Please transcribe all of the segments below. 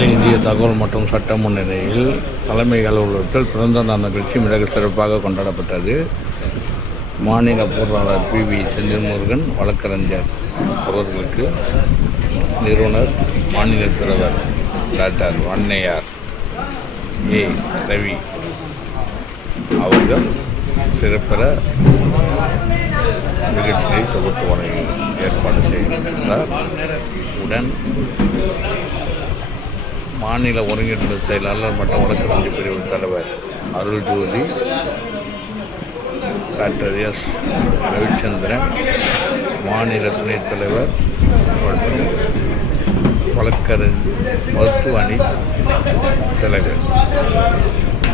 அகில இந்திய தகவல் மற்றும் சட்ட முன்னிலையில் தலைமை அலுவலகத்தில் பிறந்த நாள் நிகழ்ச்சி மிக சிறப்பாக கொண்டாடப்பட்டது. மாநில பொருளாளர் PV செந்தில்முருகன், வழக்கறிஞர் அவர்களுக்கு நிறுவனர் மாநில தலைவர் டாக்டர் வன்னையார் A. ரவி அவர்கள் சிறப்பிற நிகழ்ச்சியை தொகுத்து வழங்கி ஏற்பாடு செய்திருந்தார். உடன் மாநில ஒருங்கிணைந்த செயலாளர் மற்றும் வழக்கறிஞர் பிரிவு தலைவர் அருள்ஜோதி, டாக்டர் S. ரவிச்சந்திரன், மாநில துணைத் தலைவர் மற்றும் மருத்துவ அணி தலைவர்,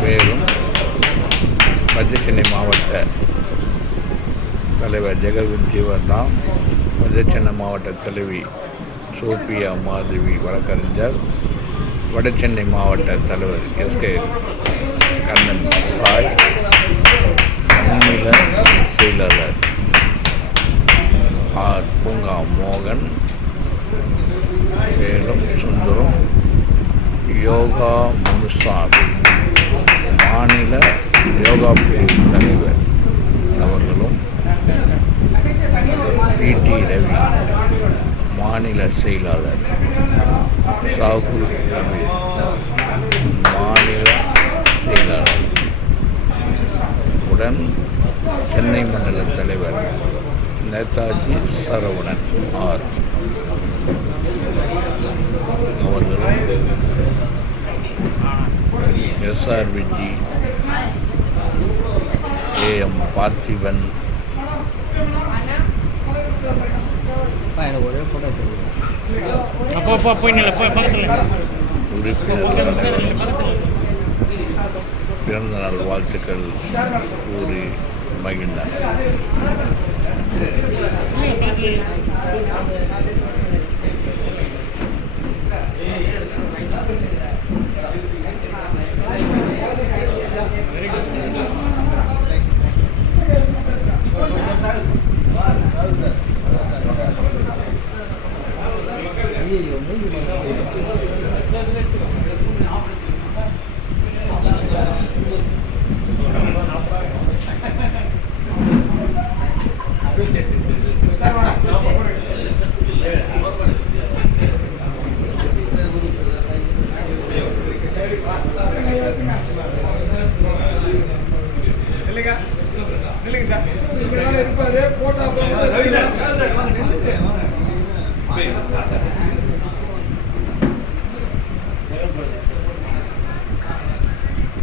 மேலும் மத்திய சென்னை மாவட்ட தலைவர் ஜெகவீர் ஜீவன்ராம், மத்திய சென்னை மாவட்ட தலைவி சோபியா மாதவி வழக்கறிஞர், வடசென்னை மாவட்ட தலைவர் SK கண்ணன் சாய், மாநில செயலாளர் R. பூங்கா மோகன், மேலும் சுந்தரம், யோகா முனுசாமி, மாநில யோகா பிரிவு தலைவர் அவர்களும், PT ரவி, மாநில செயலாளர், சாகுல் ரமேஷ், மாநில செயலாளர், உடன் சென்னை மண்டல தலைவர் நேதாஜி சரவணன் R. அவர்களும், SRBG AM பார்த்திபன், உறுப்பினர்கள் பிறந்தநாள் வாழ்த்துக்கள் கூறி மகிழ்ந்தார்.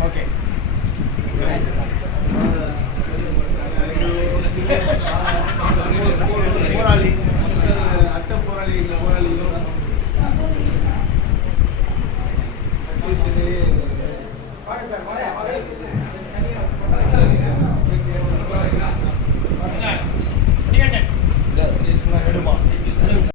Okay. போராளி